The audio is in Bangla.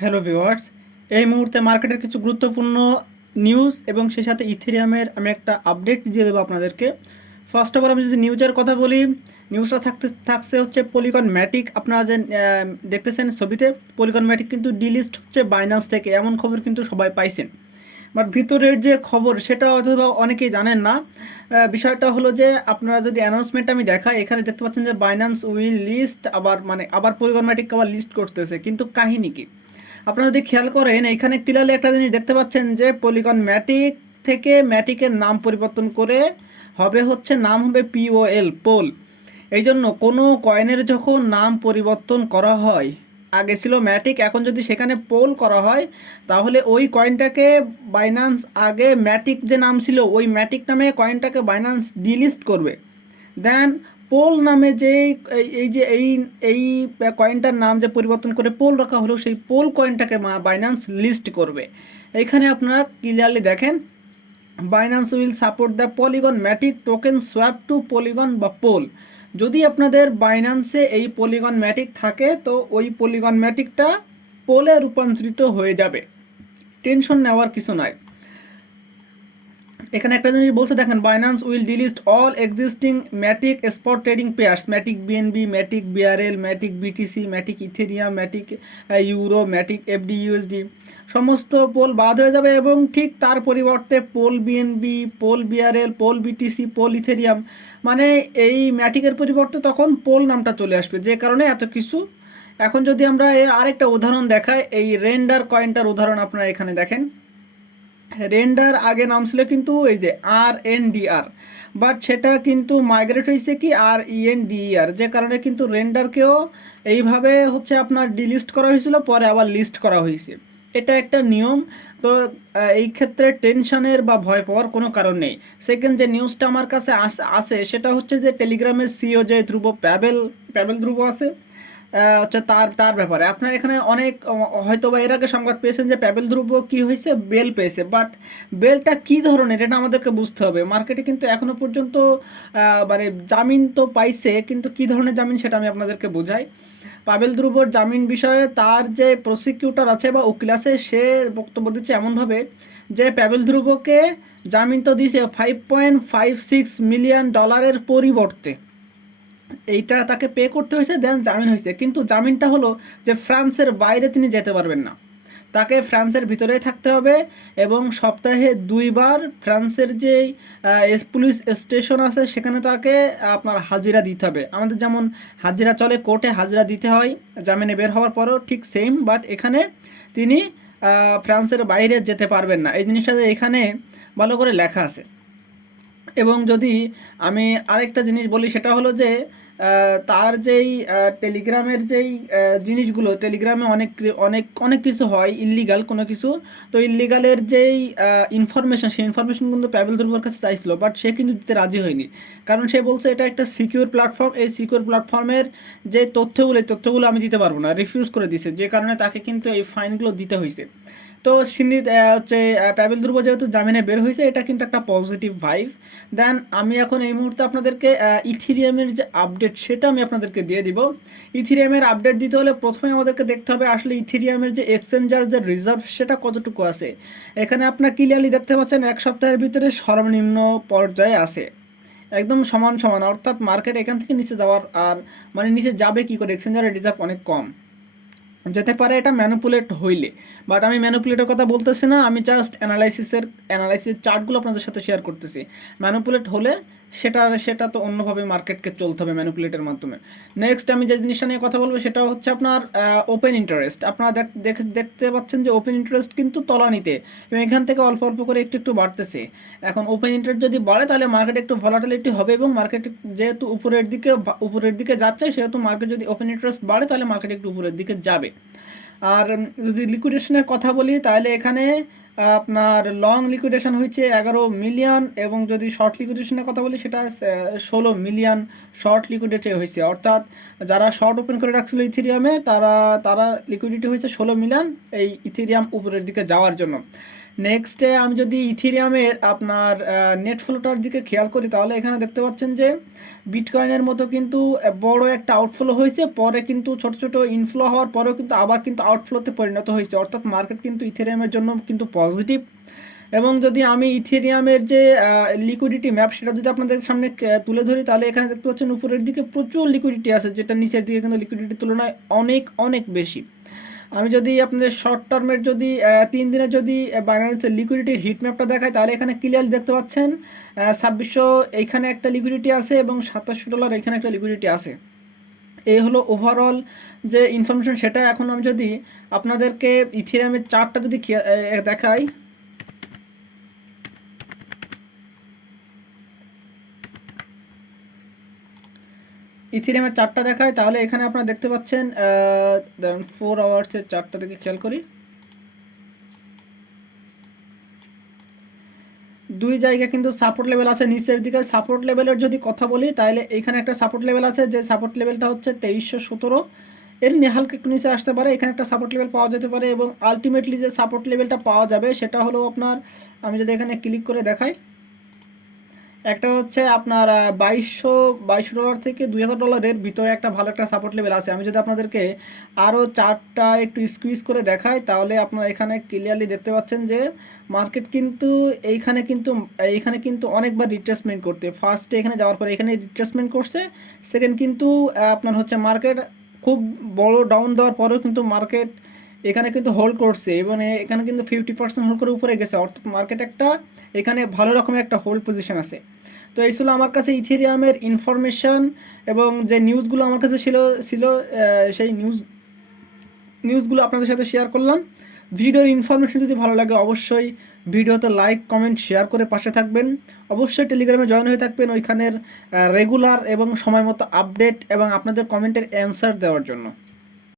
হ্যালো ভিউয়ার্স, এই মুহূর্তে মার্কেটের কিছু গুরুত্বপূর্ণ নিউজ এবং সেই সাথে ইথেরিয়ামের আমি একটা আপডেট দিয়ে দেবো আপনাদেরকে। ফার্স্ট অফ অল আমি যদি নিউজের কথা বলি, নিউজটা থাকছে হচ্ছে পলিগন ম্যাটিক। আপনারা যে দেখতেছেন ছবিতে, পলিগন ম্যাটিক কিন্তু ডিলিস্ট হচ্ছে বাইন্যান্স থেকে, এমন খবর কিন্তু সবাই পাইছেন। বাট ভিতরের যে খবর সেটা অথবা অনেকেই জানেন না। বিষয়টা হলো যে আপনারা যদি অ্যানাউন্সমেন্ট আমি দেখাই, এখানে দেখতে পাচ্ছেন যে বাইন্যান্স উইল লিস্ট, আবার পলিগন ম্যাটিক আবার লিস্ট করতেছে, কিন্তু কাহিনী কি আপনারা যদি খেয়াল করেন, এখানে ক্লিয়ারলি একটা জিনিস দেখতে পাচ্ছেন যে পলিগন ম্যাটিক থেকে ম্যাটিকের নাম পরিবর্তন করে নাম হবে পিওএল, পোল। এই জন্য কোনো কয়েনের যখন নাম পরিবর্তন করা হয়, আগে ছিল ম্যাটিক, এখন যদি সেখানে পোল করা হয়, তাহলে ওই কয়েনটাকে বাইন্যান্স, আগে ম্যাটিক যে নাম ছিল ওই ম্যাটিক নামে কয়েনটাকে বাইন্যান্স ডিলিস্ট করবে। দেন পোল নামে যে এই কয়েনটার নাম যে পরিবর্তন করে পোল রাখা হলো, সেই পোল কয়েনটাকে বাইন্যান্স লিস্ট করবে। এইখানে আপনারা ক্লিয়ারলি দেখেন, Binance will support the Polygon Matic token swap to Polygon বা পোল। যদি আপনাদের বাইন্যান্সে এই পলিগন ম্যাটিক থাকে, তো ওই পলিগন ম্যাটিকটা পোলে রূপান্তরিত হয়ে যাবে, টেনশন নেওয়ার কিছু নাই। এখানে একটা জিনিস বলছে দেখেন, Binance will delist all existing Matic spot trading pairs, Matic BNB, Matic BRL, Matic BTC, Matic Ethereum, Matic euro, Matic FD USD, সমস্ত পোল বাদ হয়ে যাবে এবং ঠিক তার পরিবর্তে POL BNB, POL BRL, POL BTC, POL Ethereum, মানে এই ম্যাটিকের পরিবর্তে তখন পোল নামটা চলে আসবে, যে কারণে এত কিছু। এখন যদি আমরা এর আরেকটা উদাহরণ দেখাই, এই রেন্ডার কয়েনটার উদাহরণ আপনারা এখানে দেখেন। রেন্ডার আগে নাম ছিল কিন্তু এই যে RNDR, বাট সেটা কিন্তু মাইগ্রেট হয়েছে কি RENDER, যে কারণে কিন্তু রেন্ডারকেও এইভাবে আপনার ডিলিস্ট করা হয়েছিল, পরে আবার লিস্ট করা হয়েছে। এটা একটা নিয়ম। তো এই ক্ষেত্রে টেনশনের বা ভয় পাওয়ার কোনো কারণ নেই। সেকেন্ড যে নিউজটা আমার কাছে আসে সেটা হচ্ছে যে টেলিগ্রামের সিও যে ধ্রুব প্যাবেল প্যাবেল ধ্রুব আছে, হচ্ছে তার তার ব্যাপারে আপনার এখানে অনেক হয়তো বা এর আগে সংবাদ পেয়েছেন যে প্যাবেল ধ্রুব কি হয়েছে, বেল পেয়েছে। বাট বেলটা কি ধরনের এটা আমাদেরকে বুঝতে হবে। মার্কেটে কিন্তু এখনো পর্যন্ত মানে জামিন তো পাইছে, কিন্তু কি ধরনের জামিন সেটা আমি আপনাদেরকে বোঝাই। পাবেল ধ্রুবর জামিন বিষয়ে তার যে প্রসিকিউটর আছে বা উকিল আছে, সে বক্তব্য দিচ্ছে এমনভাবে যে প্যাবেল ধ্রুবকে জামিন তো দিছে $5.56 মিলিয়ন পরিবর্তে, এইটা তাকে পে করতে হয়েছে, দেন জামিন হয়েছে। কিন্তু জামিনটা হলো যে ফ্রান্সের বাইরে তিনি যেতে পারবেন না, তাকে ফ্রান্সের ভিতরেই থাকতে হবে এবং সপ্তাহে 2বার ফ্রান্সের যেই পুলিশ স্টেশন আছে সেখানে তাকে আপনার হাজিরা দিতে হবে। আমাদের যেমন হাজিরা চলে, কোর্টে হাজিরা দিতে হয় জামিনে বের হওয়ার পরও, ঠিক সেম। বাট এখানে তিনি ফ্রান্সের বাইরে যেতে পারবেন না, এই জিনিসটা এখানে ভালো করে লেখা আছে। এবং যদি আমি আরেকটা জিনিস বলি, সেটা হলো যে তার যেই টেলিগ্রামের যেই জিনিসগুলো, টেলিগ্রামে অনেক অনেক অনেক কিছু হয় ইল্লিগাল কোনো কিছু। তো ইল্লিগালের যেই ইনফরমেশন, সেই ইনফরমেশন কিন্তু প্যাবেল ধ্রুবর কাছে চাইছিল, বাট সে কিন্তু দিতে রাজি হয়নি। কারণ সে বলছে এটা একটা সিকিউর প্ল্যাটফর্ম, এই সিকিউর প্ল্যাটফর্মের যে তথ্যগুলো, এই তথ্যগুলো আমি দিতে পারবো না, রিফিউজ করে দিছে, যে কারণে তাকে কিন্তু এই ফাইনগুলো দিতে হয়েছে। তো সিন্ধি প্যাবেল ধ্রুব যেহেতু জামিনে বের হয়েছে, এটা কিন্তু একটা পজিটিভ ভাইব। দেন আমি এখন এই মুহূর্তে আপনাদেরকে ইথিরিয়ামের যে আপডেট সেটা আমি আপনাদেরকে দিয়ে দিব। ইথিরিয়ামের আপডেট দিতে হলে প্রথমে আমাদেরকে দেখতে হবে আসলে ইথিরিয়ামের যে এক্সচেঞ্জার যে রিজার্ভ সেটা কতটুকু আছে। এখানে আপনার ক্লিয়ারলি দেখতে পাচ্ছেন 1 সপ্তাহের ভিতরে সর্বনিম্ন পর্যায়ে আছে, একদম সমান সমান, অর্থাৎ মার্কেট এখান থেকে নিচে যাওয়ার আর মানে নিচে যাবে কি করে, এক্সচেঞ্জারের রিজার্ভ অনেক কম যেতে পারে এটা ম্যানুপুলেট হইলে। বাট আমি ম্যানুপুলেটের কথা বলতেছি না, আমি জাস্ট অ্যানালাইসিস চার্টগুলো আপনাদের সাথে শেয়ার করতেছি। ম্যানুপুলেট হলে সেটা তো অন্যভাবে মার্কেটকে চলতে হবে ম্যানুপুলেটের মাধ্যমে। নেক্সট আমি যে জিনিসটা নিয়ে কথা বলবো সেটা হচ্ছে আপনার ওপেন ইন্টারেস্ট। আপনারা দেখতে পাচ্ছেন যে ওপেন ইন্টারেস্ট কিন্তু তলানিতে এবং এখান থেকে অল্প অল্প করে একটু একটু বাড়তেছে। এখন ওপেন ইন্টারেস্ট যদি বাড়ে তাহলে মার্কেট একটু ভলাটিলিটি হবে এবং মার্কেট যেহেতু উপরের দিকে যাচ্ছে, সেহেতু মার্কেট যদি ওপেন ইন্টারেস্ট বাড়ে তাহলে মার্কেট একটু উপরের দিকে যাবে। আর যদি লিকুইডেশনের কথা বলি তাহলে এখানে আপনার লং লিকুইডেশন হয়েছে 11 মিলিয়ন, এবং যদি শর্ট লিকুইডেশনের কথা বলি সেটা 16 মিলিয়ন শর্ট লিকুইডিটি হয়েছে। অর্থাৎ যারা শর্ট ওপেন করে রাখছিল ইথেরিয়ামে, তারা লিকুইডিটি হয়েছে 16 মিলিয়ন এই ইথেরিয়াম উপরের দিকে যাওয়ার জন্য। নেক্সটে আমি যদি ইথিরিয়ামের আপনার নেট ফ্লোটার দিকে খেয়াল করি, তাহলে এখানে দেখতে পাচ্ছেন যে বিটকয়েনের মতো কিন্তু বড় একটা আউটফ্লো হয়েছে, পরে কিন্তু ছোট ছোট ইনফ্লো হওয়ার পরেও কিন্তু আবার কিন্তু আউটফ্লোতে পরিণত হয়েছে, অর্থাৎ মার্কেট কিন্তু ইথেরিয়ামের জন্য কিন্তু পজিটিভ। এবং যদি আমি ইথেরিয়ামের যে লিকুইডিটি ম্যাপ সেটা যদি আপনাদের সামনে তুলে ধরি, তাহলে এখানে দেখতে পাচ্ছেন উপরের দিকে প্রচুর লিকুইডিটি আছে, যেটা নিচের দিকে কিন্তু লিকুইডিটির তুলনায় অনেক অনেক বেশি। আমি যদি আপনাদের শর্ট টার্মের যদি 3 দিনের যদি বাইন্যান্সের লিকুইডিটির হিট ম্যাপটা দেখাই, তাহলে এখানে ক্লিয়ারলি দেখতে পাচ্ছেন 2600 এইখানে একটা লিকুইডিটি আছে এবং $2700 এখানে একটা লিকুইডিটি আছে। এই হলো ওভারঅল যে ইনফরমেশন সেটা। এখন আমি যদি আপনাদেরকে ইথেরিয়ামের চার্টটা যদি দেখাই, ইথেরিয়ামের চার্টটা দেখায়, তাহলে এখানে আপনারা দেখতে পাচ্ছেন 4 আওয়ার্সের চার্টটা থেকে খেয়াল করি, দুই জায়গায় কিন্তু সাপোর্ট লেভেল আছে। নিচের দিকে সাপোর্ট লেভেলের যদি কথা বলি, তাহলে এখানে একটা সাপোর্ট লেভেল আছে, যে সাপোর্ট লেভেলটা হচ্ছে 2317, এর হালকা একটু নিচে আসতে পারে, এখানে একটা সাপোর্ট লেভেল পাওয়া যেতে পারে। এবং আলটিমেটলি যে সাপোর্ট লেভেলটা পাওয়া যাবে সেটা হলো আপনার, আমি যদি এখানে ক্লিক করে দেখাই, একটা হচ্ছে আপনার $2200 থেকে $2000 ভিতরে একটা ভালো একটা সাপোর্ট লেভেল আছে। আমি যদি আপনাদেরকে আরও চার্টটা একটু স্কুইজ করে দেখাই, তাহলে আপনারা এখানে ক্লিয়ারলি দেখতে পাচ্ছেন যে মার্কেট কিন্তু এইখানে কিন্তু অনেকবার রিট্রেসমেন্ট করতে, ফার্স্টে এখানে যাওয়ার পরে এখানে রিট্রেসমেন্ট করছে, সেকেন্ড কিন্তু আপনার হচ্ছে মার্কেট খুব বড় ডাউন দেওয়ার পরেও কিন্তু মার্কেট এখানে কিন্তু হোল্ড করছে, এবং এখানে কিন্তু 50% হোল্ড করে উপরে গেছে, অর্থাৎ মার্কেট একটা এখানে ভালো রকমের একটা হোল্ড পজিশন আছে। তো এই ছিল আমার কাছে ইথেরিয়ামের ইনফরমেশন, এবং যে নিউজগুলো আমার কাছে ছিল সেই নিউজগুলো আপনাদের সাথে শেয়ার করলাম। ভিডিওর ইনফরমেশন যদি ভালো লাগে অবশ্যই ভিডিওতে লাইক কমেন্ট শেয়ার করে পাশে থাকবেন। অবশ্যই টেলিগ্রামে জয়েন হয়ে থাকবেন ওইখানের রেগুলার এবং সময় মতো আপডেট এবং আপনাদের কমেন্টের অ্যান্সার দেওয়ার জন্য।